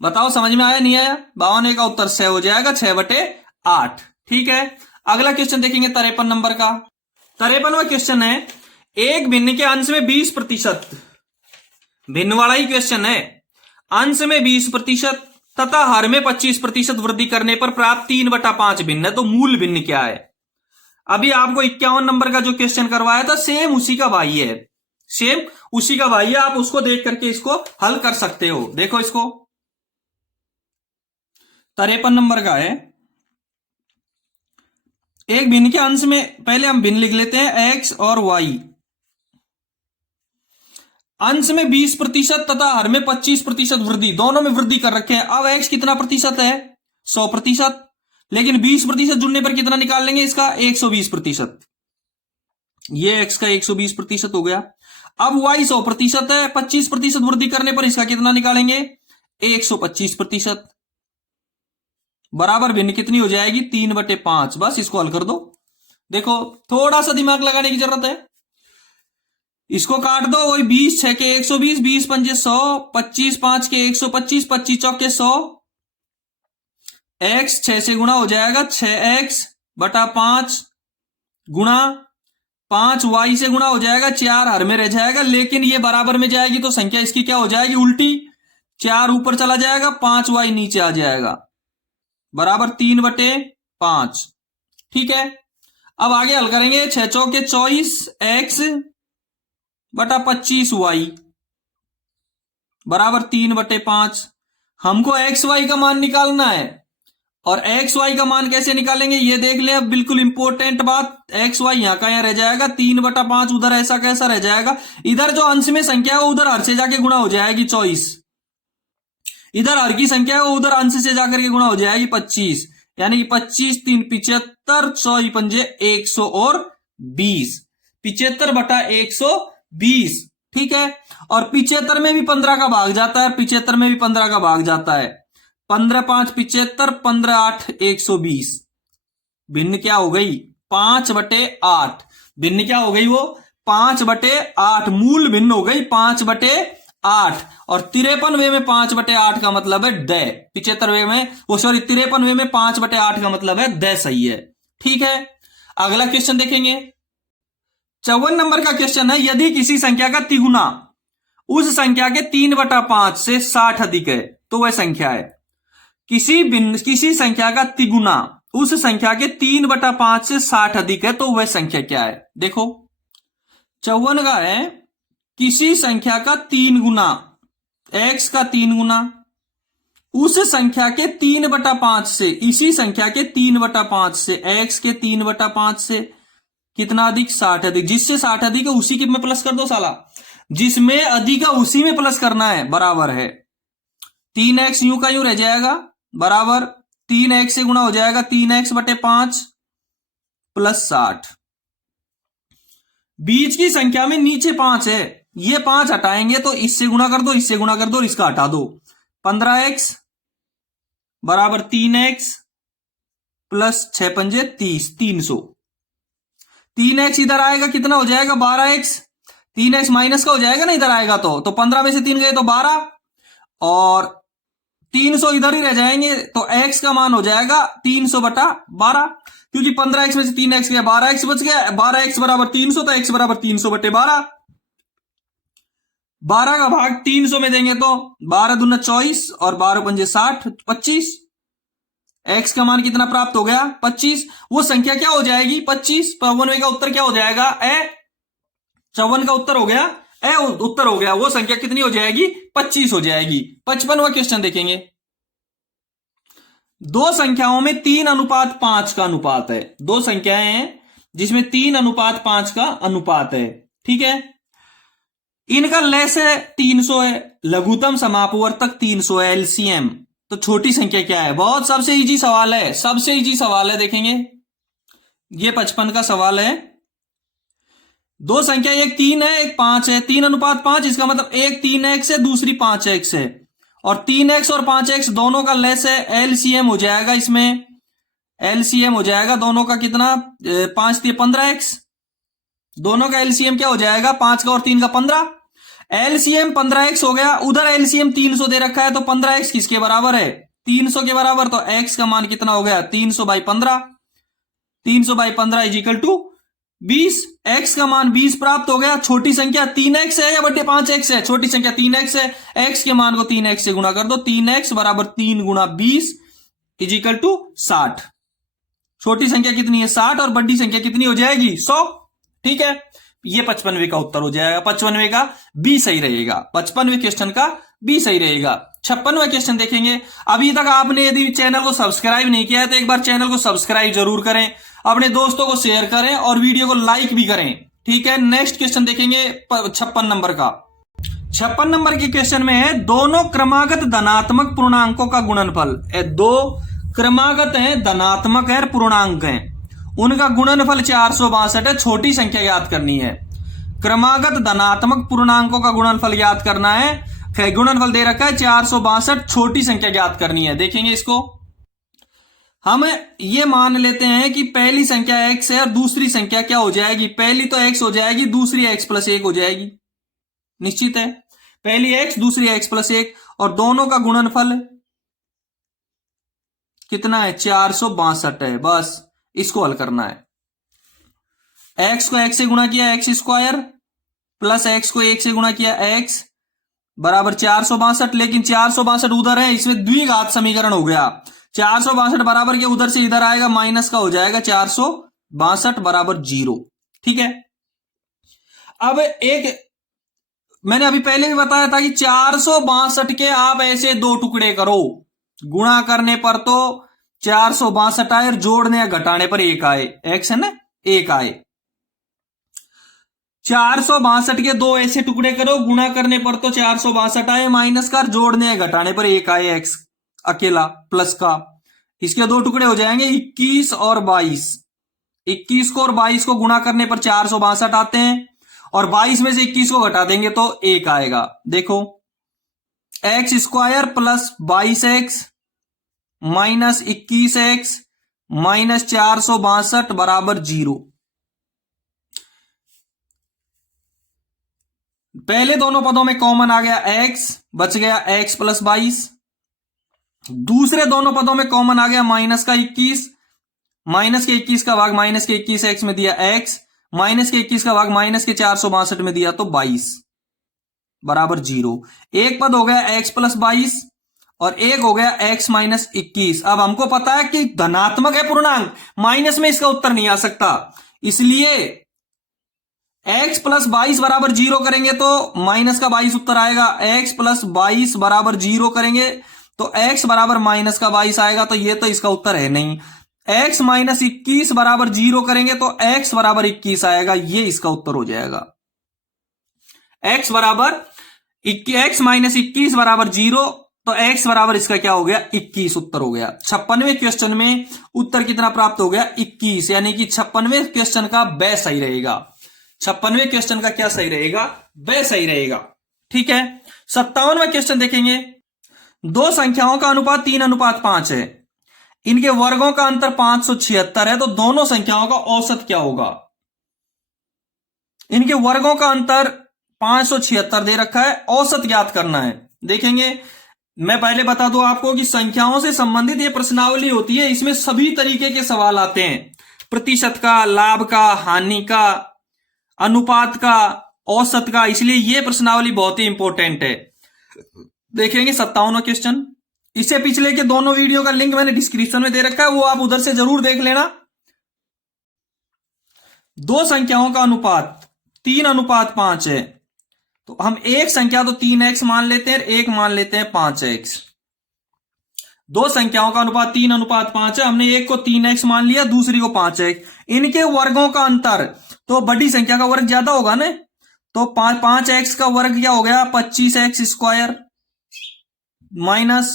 बताओ समझ में आया नहीं आया, 92 का उत्तर से हो जाएगा 6 बटे 8। ठीक है, अगला क्वेश्चन देखेंगे 53 नंबर का। 53वां क्वेश्चन है, एक भिन्न के अंश में 20%, भिन्न वाला ही क्वेश्चन है। अंश में 20% तथा हर में 25% वृद्धि करने पर प्राप्त 3/5 भिन्न है, तो मूल भिन्न क्या है। अभी आपको 51 नंबर का जो क्वेश्चन करवाया था सेम उसी का भाई है, सेम उसी का भाई है। आप उसको देख करके इसको हल कर सकते हो। देखो इसको, 53 नंबर का है, एक भिन्न के अंश में, पहले हम भिन्न लिख लेते हैं x और y। अंश में 20% तथा हर में 25% वृद्धि, दोनों में वृद्धि कर रखे हैं। अब x कितना प्रतिशत है, 100%, लेकिन 20% जुड़ने पर कितना निकाल लेंगे इसका, 120%। ये x का 120% हो गया। अब y 100% है, 25% वृद्धि करने पर इसका कितना निकालेंगे, 125%। बराबर भिन्न कितनी हो जाएगी, 3/5। बस इसको हल कर दो। देखो थोड़ा सा दिमाग लगाने की जरूरत है, इसको काट दो, वही 20 6 के 120, 20 पंजे 100, 25 5 के 125, 25 चौके 100, x 6 से गुणा हो जाएगा, 6x बटा 5 गुणा 5 y से गुणा हो जाएगा, 4 हर में रह जाएगा, लेकिन ये बराबर में जाएगी तो संख्या इसकी क्या हो जाएगी, उल्टी। 4 ऊपर चला जाएगा, 5 y नीचे आ जाएगा, बराबर 3/5। ठीक है, अब आगे हल करेंगे। 6 चौके 24 x बटा 25 y बराबर 3/5। हमको एक्स वाई का मान निकालना है, और एक्स वाई का मान कैसे निकालेंगे ये देख ले। अब बिल्कुल इंपॉर्टेंट बात, एक्स वाई यहां का यहां रह जाएगा, 3/5 उधर ऐसा कैसा रह जाएगा। इधर जो अंश में संख्या है वो उधर हर से जाके गुणा हो जाएगी 24, इधर हर की संख्या है वो उधर अंश से जाकर के गुणा हो जाएगी 25, यानी कि 25 3 75, 24 पंजे 100 और 20, 75/120। ठीक है, और 75 में भी 15 का भाग जाता है, 75 में भी 15 का भाग जाता है। 15 5 75, 15 8 120। भिन्न क्या हो गई, 5/8। भिन्न क्या हो गई वो, 5/8। मूल भिन्न हो गई 5/8। 8 और 53वें में 5/8 का मतलब है द। 75वें में वो सॉरी 53वें में 5/8 का मतलब है द सही है। ठीक है, अगला क्वेश्चन देखेंगे। 54 नंबर का क्वेश्चन है, यदि किसी संख्या का तिगुना उस संख्या के 3/5 से 60 अधिक है तो वह संख्या है। किसी संख्या का तिगुना उस संख्या के 3/5 से 60 अधिक है तो वह संख्या क्या है। देखो 54 का है, किसी संख्या का 3 गुना, x का 3 गुना उस संख्या के 3/5 से, इसी संख्या के 3/5 से, x के 3/5 से कितना अधिक, 60 अधिक। जिससे 60 अधिक है उसी के में प्लस कर दो साला, जिसमें अधिक है उसी में प्लस करना है, बराबर है 3x यूं का यूं रह जाएगा, बराबर 3x से गुणा हो जाएगा 3x/5 प्लस 60। बीच की संख्या में नीचे 5 है, ये 5 हटाएंगे तो इससे गुणा कर दो, इससे गुणा कर दो, इसका हटा दो, 15x बराबर 3x प्लस 6 पंजे 30, 300। 3x इधर आएगा कितना हो जाएगा, 12x। 3x माइनस का हो जाएगा ना इधर आएगा तो 15 में से 3 गए तो 12 और 300 इधर ही रह जाएंगे तो x का मान हो जाएगा 300/12, क्योंकि 15x में से 3x गया 12x बच गया, 12x बराबर 300 तो x बराबर 300/12। 12 का भाग 300 में देंगे तो 12 दूना 24 और 12 पंजे 60, 25। x का मान कितना प्राप्त हो गया, 25। वो संख्या क्या हो जाएगी, 25। 55 का उत्तर क्या हो जाएगा, ए। 54 का उत्तर हो गया ए, उत्तर हो गया, वो संख्या कितनी हो जाएगी, 25 हो जाएगी। 55वां क्वेश्चन देखेंगे। दो संख्याओं में 3:5 का अनुपात है। दो संख्याएं हैं जिसमें 3:5 का अनुपात है, ठीक है। इनका लैसे 300 है, लघुत्तम समापवर्तक 300 है, एलसीएम। तो छोटी संख्या क्या है, बहुत सबसे इजी सवाल है, सबसे इजी सवाल है, देखेंगे ये 55 का सवाल है। दो संख्या, एक 3 है एक 5 है, 3:5, इसका मतलब एक 3x है दूसरी 5x है, और 3x और 5x दोनों का लेस है, एलसीएम हो जाएगा इसमें, एलसीएम हो जाएगा दोनों का कितना, 5 × 15x, दोनों का एलसीएम क्या हो जाएगा, 5 का और 3 का 15, एलसीएम 15x हो गया। उधर एलसीएम 300 दे रखा है तो 15x किसके बराबर है, 300 के बराबर, तो x का मान कितना हो गया, 300/15, 300/15 इज इक्वल टू 20। x का मान 20 प्राप्त हो गया। छोटी संख्या 3x है या बटे 5x है, छोटी संख्या 3x है, x के मान को 3x से गुणा कर दो, 3x बराबर 3 × 20 इज इक्वल टू 60। छोटी संख्या कितनी है, 60, और बड़ी संख्या कितनी हो जाएगी, 100। ठीक है, ये 55वें का उत्तर हो जाएगा, 55वें का बी सही रहेगा, 55वें क्वेश्चन का बी सही रहेगा। 56वां क्वेश्चन देखेंगे। अभी तक आपने यदि चैनल को सब्सक्राइब नहीं किया है तो एक बार चैनल को सब्सक्राइब जरूर करें, अपने दोस्तों को शेयर करें और वीडियो को लाइक भी करें, ठीक है। नेक्स्ट क्वेश्चन देखेंगे 56 नंबर का। 56 नंबर के क्वेश्चन में है, दोनों क्रमागत धनात्मक पूर्णांकों का गुणनफल, दो क्रमागत है, धनात्मक है, पूर्णांक है, उनका गुणनफल 462 है। छोटी संख्या ज्ञात करनी है, क्रमागत धनात्मक पूर्णांकों का गुणनफल ज्ञात करना है, गुणनफल दे रखा है 462, छोटी संख्या ज्ञात करनी है। देखेंगे इसको, हम ये मान लेते हैं कि पहली संख्या x है और दूसरी संख्या क्या हो जाएगी, पहली तो x हो जाएगी, दूसरी x + 1 हो जाएगी, निश्चित है, पहली x दूसरी x + 1, और दोनों का गुणनफल कितना है, 462 है। बस इसको हल करना है, x को x से गुणा किया x² प्लस x को 1 से गुणा किया x बराबर 462, लेकिन 462 उधर है, इसमें द्विघात समीकरण हो गया। 462 बराबर के उधर से इधर आएगा, माइनस का हो जाएगा, 462 बराबर 0। ठीक है, अब एक मैंने अभी पहले भी बताया था कि 462 के आप ऐसे दो टुकड़े करो, गुणा करने पर तो 462 आए और जोड़ने या घटाने पर 1 आए, x है ना, 1 आए। 462 के दो ऐसे टुकड़े करो, गुणा करने पर तो 462 आए, माइनस का, जोड़ने या घटाने पर 1 आए, x अकेला प्लस का। इसके दो टुकड़े हो जाएंगे 21 और 22। 21 को और 22 को गुणा करने पर 462 आते हैं, और 22 में से 21 को घटा देंगे तो 1 आएगा। देखो, x² plus 22x minus 21x minus 462 बराबर 0। पहले दोनों पदों में कॉमन आ गया x, बच गया x प्लस 22। दूसरे दोनों पदों में कॉमन आ गया माइनस का 21, माइनस के 21 का भाग माइनस के 21 x में दिया x, माइनस के 21 का भाग माइनस के 462 में दिया तो 22 बराबर 0। एक पद हो गया x प्लस 22 और एक हो गया x माइनस 21। अब हमको पता है कि धनात्मक है पूर्णांक, माइनस में इसका उत्तर नहीं आ सकता, इसलिए x प्लस 22 बराबर 0 करेंगे तो माइनस का 22 उत्तर आएगा। x प्लस 22 बराबर 0 करेंगे तो x बराबर माइनस का 22 आएगा, तो ये तो इसका उत्तर है नहीं। x माइनस 21 बराबर 0 करेंगे तो x बराबर 21 आएगा, ये इसका उत्तर हो जाएगा। x बराबर x माइनस 21 बराबर 0, तो x बराबर इसका क्या हो गया 21 उत्तर हो गया। 56वें क्वेश्चन में उत्तर कितना प्राप्त हो गया 21, यानी कि 56वें क्वेश्चन का ब सही रहेगा। 56वें क्वेश्चन का क्या सही रहेगा, ब सही रहेगा। ठीक है, 57वां क्वेश्चन देखेंगे। दो संख्याओं का अनुपात 3:5 है, इनके वर्गों का अंतर 576 है, तो दोनों संख्याओं का औसत क्या होगा। इनके वर्गों का अंतर 576 दे रखा है, औसत ज्ञात करना है। देखेंगे, मैं पहले बता दूं आपको कि संख्याओं से संबंधित ये प्रश्नावली होती है, इसमें सभी तरीके के सवाल आते हैं, प्रतिशत का, लाभ का, हानि का, अनुपात का, औसत का, इसलिए ये प्रश्नावली बहुत ही इंपॉर्टेंट है। देखेंगे 57वां क्वेश्चन। इससे पिछले के दोनों वीडियो का लिंक मैंने डिस्क्रिप्शन में दे रखा है, वो आप उधर से जरूर देख लेना। दो संख्याओं का अनुपात 3:5 है, तो हम एक संख्या तो 3x मान लेते हैं, एक मान लेते हैं 5x। दो संख्याओं का अनुपात 3:5 है, हमने एक को 3x मान लिया, दूसरी को 5x। इनके वर्गों का अंतर, तो बड़ी संख्या का वर्ग ज्यादा होगा ना, तो 5x का वर्ग क्या हो गया 25x square minus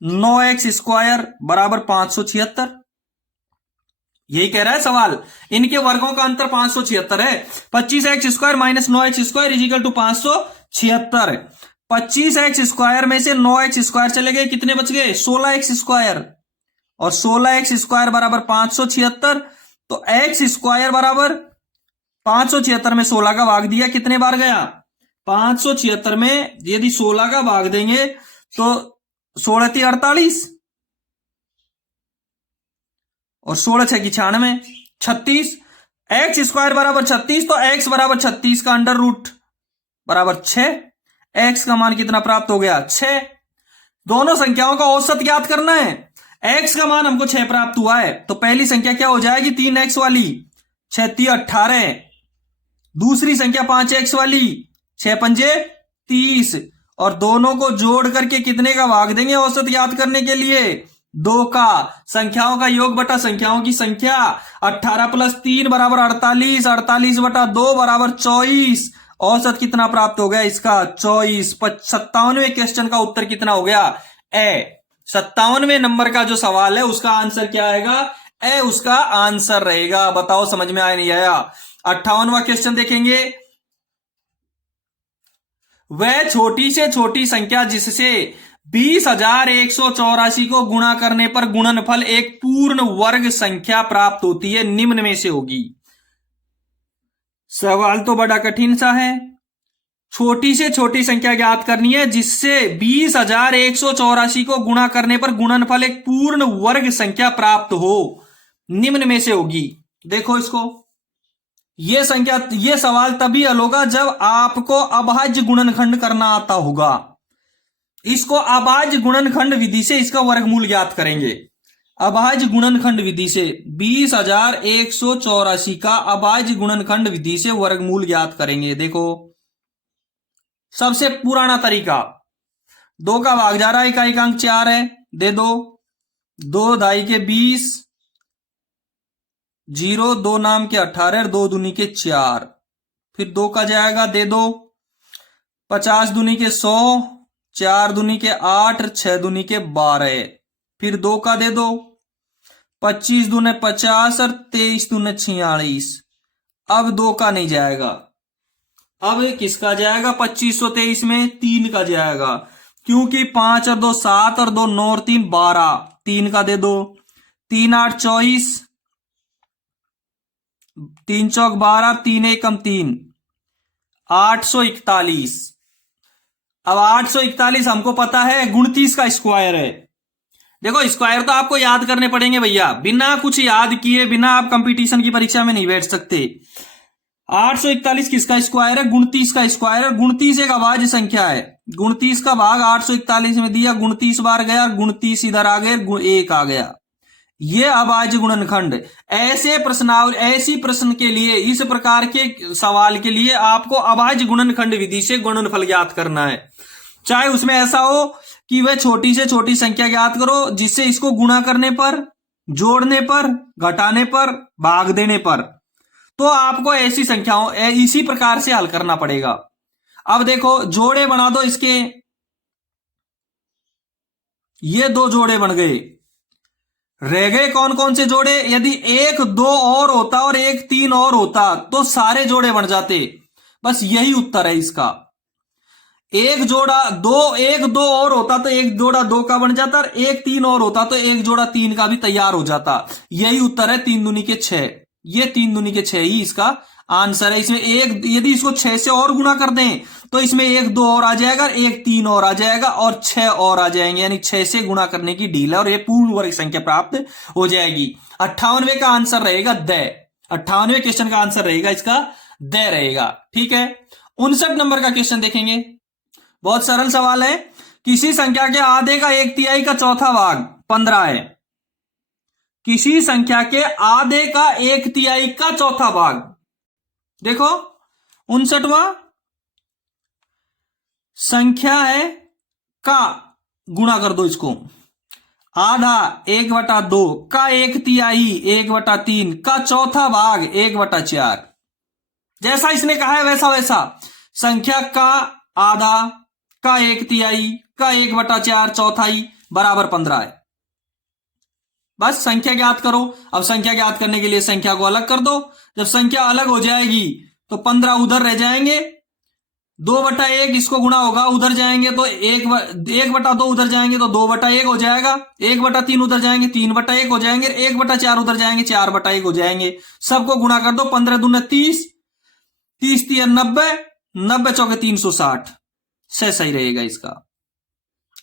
9x square बराबर 576। यही कह रहा है सवाल, इनके वर्गों का अंतर 576 है। 25x square minus 9x square equal to 576। 25x square में से 9x स्क्वायर चले गए, कितने बच गए 16x स्क्वायर, और 16x स्क्वायर बराबर 576। तो x स्क्वायर बराबर 576 में 16 का भाग दिया, कितने बार गया 576 में यदि 16 का भाग देंगे तो 16 × 48 और 16 × 96 36। एक्स स्क्वायर बराबर 36, तो एक्स बराबर 36 का अंडर रूट बराबर 6। एक्स का मान कितना प्राप्त हो गया 6। दोनों संख्याओं का औसत ज्ञात करना है। एक्स का मान हमको 6 प्राप्त हुआ है, तो पहली संख्या क्या हो जाएगी 3x वाली, 6 × 18। दूसरी संख्या 5x वाली, 6 × 5 = 30, और दोनों को जोड़ करके कितने का भाग देंगे औसत ज्ञात करने के लिए 2 का। संख्याओं का योग बटा संख्याओं की संख्या, 18 + 3 बराबर 48, 48 बटा 2 बराबर 24। औसत कितना प्राप्त हो गया इसका 24। 57वें क्वेश्चन का उत्तर कितना हो गया ए। 57वें नंबर का जो सवाल है उसका आंसर क्या आएगा ए, उसका आंसर रहेगा। बताओ समझ में आया नहीं आया। 58वां क्वेश्चन देखेंगे। वह छोटी से छोटी संख्या जिससे 20,184 को गुणा करने पर गुणनफल एक पूर्ण वर्ग संख्या प्राप्त होती है, निम्न में से होगी। सवाल तो बड़ा कठिन सा है। छोटी से छोटी संख्या ज्ञात करनी है जिससे 20,184 को गुणा करने पर गुणनफल एक पूर्ण वर्ग संख्या प्राप्त हो, निम्न में से होगी। देखो इसको, ये संख्या, ये सवाल तभी हल होगा जब आपको अभाज्य गुणनखंड करना आता होगा। इसको अभाज्य गुणनखंड विधि से इसका वर्गमूल ज्ञात करेंगे। अभाज्य गुणनखंड विधि से 20,184 का अभाज्य गुणनखंड विधि से वर्गमूल ज्ञात करेंगे। देखो सबसे पुराना तरीका, 2 का भाग जा रहा है, इकाई का अंक 4 है, दे दो, 2 ढाई के 20, 0 2 नाम के 18 और 2 दूनी के 4, फिर 2 का जाएगा, दे दो, 50 दूनी के 100, 4 दूनी के 8, 6 दूनी के 12, फिर 2 का दे दो, 25 दूने 50 और 23 दूने 46। अब 2 का नहीं जाएगा, अब किसका जाएगा 2523 में 3 का जाएगा, क्योंकि 5 और 2 7 और 2 9 और 3 12। 3 का दे दो, 3 8 24, 3 चौक 12, 3 एकम 3। 841। अब 841 हमको पता है 29 का स्क्वायर है। देखो स्क्वायर तो आपको याद करने पड़ेंगे भैया, बिना कुछ याद किए बिना आप कंपटीशन की परीक्षा में नहीं बैठ सकते। 841 किसका स्क्वायर है? 29 का स्क्वायर है। 29 एक अभाज्य संख्या है। 29 का भाग 841 में दिया, 29 बार गया, 29 इधर आ गए, 1 आ गया। ये अभाज्य गुणनखंड। ऐसे ऐसी प्रश्न के लिए, इस प्रकार के सवाल के लिए आपको अभाज्य गुणनखंड विधि से गुणनफल ज्ञात करना है। चाहे उसमें ऐसा हो कि वह छोटी से छोटी संख्या ज्ञात करो जिससे इसको गुणा करने पर, जोड़ने पर, घटाने पर, भाग देने पर, तो आपको ऐसी संख्याओं इसी प्रकार से हल करना पड़ेगा। अब देखो जोड़े बना दो इसके, ये 2 जोड़े बन गए। रह गए कौन कौन से जोड़े? यदि 1 2 और होता और 1 3 और होता तो सारे जोड़े बन जाते। बस यही उत्तर है इसका। 1 2 और होता तो 1 जोड़ा 2 का बन जाता, और 1 3 और होता तो 1 जोड़ा 3 का भी तैयार हो जाता। यही उत्तर है 3 दूनी के 6। ये 3 दूनी के 6 ही इसका आंसर है। इसमें एक, यदि इसको 6 से और गुना कर दें तो इसमें 1 2 और आ जाएगा, 1 3 और आ जाएगा, और 6 और आ जाएंगे। यानी 6 से गुणा करने की डील है और ये पूर्ण वर्ग संख्या प्राप्त हो जाएगी। 58वें का आंसर रहेगा द। 58वें क्वेश्चन का आंसर रहेगा इसका द रहेगा। ठीक है, 59 नंबर का क्वेश्चन देखेंगे। बहुत सरल सवाल है। किसी संख्या के आधे का 1/3 का चौथा भाग 15 है। किसी संख्या के आधे का 1/3 का चौथा भाग, देखो 59वां संख्या है का, गुणा कर दो इसको। आधा 1/2 का 1/3 1/3 का चौथा भाग 1/4। जैसा इसने कहा है वैसा वैसा संख्या का आधा का 1/3 का 1/4 चौथाई बराबर 15 है। बस संख्या ज्ञात करो। अब संख्या ज्ञात करने के लिए संख्या को अलग कर दो। जब संख्या अलग हो जाएगी तो 15 उधर रह जाएंगे, 2/1 इसको गुणा होगा, उधर जाएंगे तो 1/2 उधर जाएंगे तो 2/1 हो जाएगा, 1/3 उधर जाएंगे 3/1 हो जाएंगे, 1/4 उधर जाएंगे 4/1 हो जाएंगे। सबको गुणा कर दो। 15 दूने 30, 30 3 90, 90 चौके 360। से सही रहेगा इसका।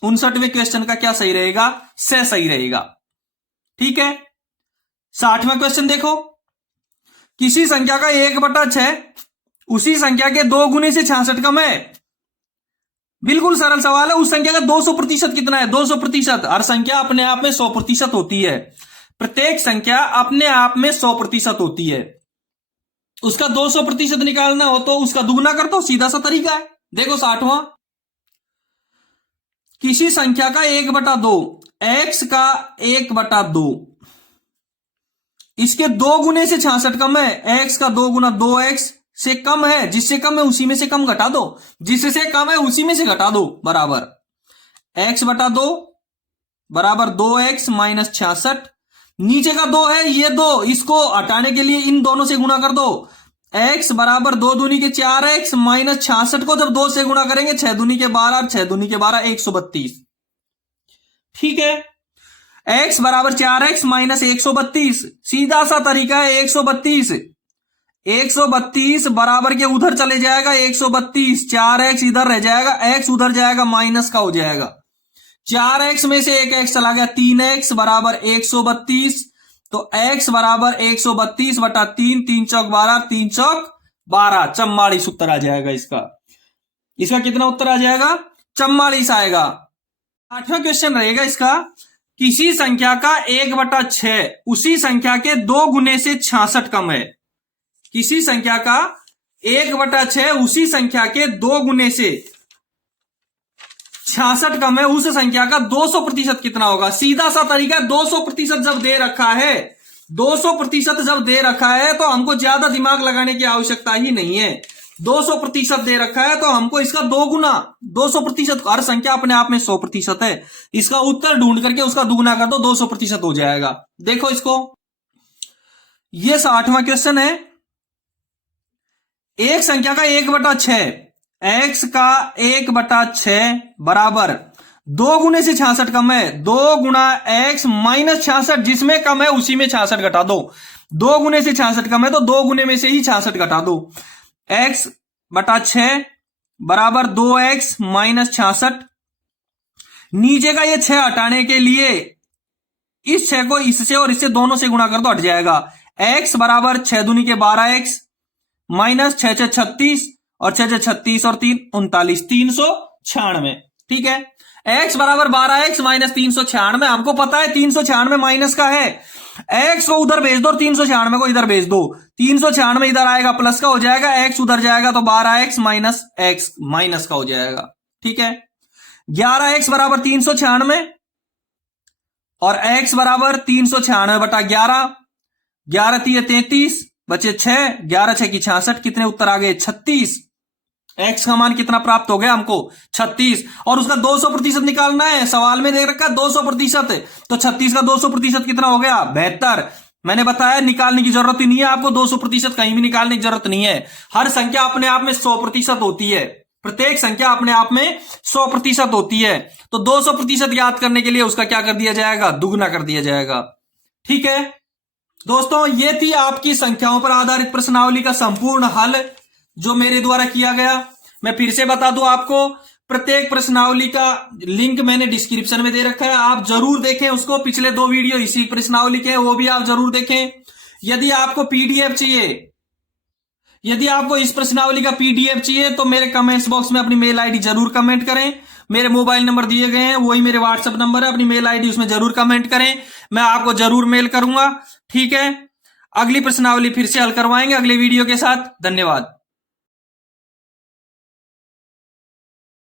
59वें क्वेश्चन का क्या सही रहेगा? से सही रहेगा। ठीक है, 60वां क्वेश्चन देखो। किसी संख्या का 1/6 उसी संख्या के 2 गुने से 66 कम है। बिल्कुल सरल सवाल है। उस संख्या का 200% कितना है? 200%। हर संख्या अपने आप में 100% होती है। प्रत्येक संख्या अपने आप में 100% होती है। उसका 200% निकालना हो तो उसका दुगुना कर दो, सीधा सा तरीका है। देखो 60वां, किसी संख्या का 1/2 x का 1/2 इसके 2 गुने से 66 कम है। x का 2 गुना 2x से कम है। जिससे कम है उसी में से कम घटा दो, जिससे कम है उसी में से घटा दो, बराबर x/2 बराबर 2x माइनस 66। नीचे का 2 है, ये 2 इसको हटाने के लिए इन दोनों से गुणा कर दो। x बराबर 2 दूनी के 4x माइनस 66 को जब 2 से गुणा करेंगे 6 दूनी के 12, 6 दूनी के 12 132। ठीक है, x बराबर 4x माइनस 132। सीधा सा तरीका है 132। 132 बराबर के उधर चले जाएगा 132, 4x इधर रह जाएगा, x उधर जाएगा माइनस का हो जाएगा। 4x में से एक x चला गया, 3x बराबर 132। तो x बराबर 132 बटा 3, 3 चौक 12, 3 चौक 12, 44 उत्तर आ जाएगा इसका। इसका कितना उत्तर आ जाएगा? 44 आएगा। 8वां क्वेश्चन रहेगा इसका। किसी संख्या का 1/6 उसी संख्या के 2 गुने से 66 कम है। किसी संख्या का 1/6 उसी संख्या के 2 गुने से 66 कम है। उस संख्या का 200% कितना होगा? सीधा सा तरीका, 200% जब दे रखा है, 200% जब दे रखा है तो हमको ज्यादा दिमाग लगाने की आवश्यकता ही नहीं है। 200% दे रखा है तो हमको इसका 2 गुना, 200%, हर संख्या अपने आप में 100% है। इसका उत्तर ढूंढ करके उसका दुगुना कर दो, 200% हो जाएगा। देखो इसको, ये 60वां क्वेश्चन है। एक संख्या का 1/6, x का 1/6 बराबर 2 गुने से 66 कम है। 2 गुना x माइनस 66, जिसमें कम है उसी में 66 घटा दो। 2 गुने से 66 कम है तो 2 गुने में से ही 66 घटा दो। x बटा 6 बराबर 2x माइनस 66। नीचे का ये 6 हटाने के लिए इस 6 को इससे और इससे दोनों से गुणा कर दो, हट जाएगा। x बराबर 6 दूनी के 12x माइनस 6 6 36 और 6 6 36 और 3 39, 396। ठीक है, x बराबर 12x माइनस 396। हमको पता है 396 माइनस का है, x को उधर भेज दो और 396 को इधर भेज दो। 396 इधर आएगा प्लस का हो जाएगा, x उधर जाएगा तो 12x माइनस x माइनस का हो जाएगा। ठीक है, 11x बराबर 396 और x बराबर 396 बटा 11, 11 3 33 बचे 6, 11 6 की 66, कितने उत्तर आ गए 36। x का मान कितना प्राप्त हो गया हमको 36, और उसका 200% निकालना है, सवाल में दे रखा 200%, तो 36 का 200% कितना हो गया 72। मैंने बताया निकालने की जरूरत ही नहीं है आपको, 200% कहीं भी निकालने की जरूरत नहीं है। हर संख्या अपने आप में 100% होती है, प्रत्येक संख्या अपने आप में 100% होती है। तो 200% याद करने के लिए उसका क्या कर दिया जाएगा, दुगना कर दिया जाएगा। ठीक है दोस्तों, ये थी आपकी संख्याओं पर आधारित प्रश्नावली का संपूर्ण हल जो मेरे द्वारा किया गया। मैं फिर से बता दूं आपको, प्रत्येक प्रश्नावली का लिंक मैंने डिस्क्रिप्शन में दे रखा है, आप जरूर देखें उसको। पिछले 2 वीडियो इसी प्रश्नावली के हैं, वो भी आप जरूर देखें। यदि आपको पीडीएफ चाहिए, यदि आपको इस प्रश्नावली का पीडीएफ चाहिए तो मेरे कमेंट्स बॉक्स में अपनी मेल आईडी जरूर कमेंट करें। मेरे मोबाइल नंबर दिए गए हैं, वही मेरे व्हाट्सएप नंबर है, अपनी मेल आईडी उसमें जरूर कमेंट करें, मैं आपको जरूर मेल करूंगा। ठीक है, अगली प्रश्नावली फिर से हल करवाएंगे अगले वीडियो के साथ। धन्यवाद।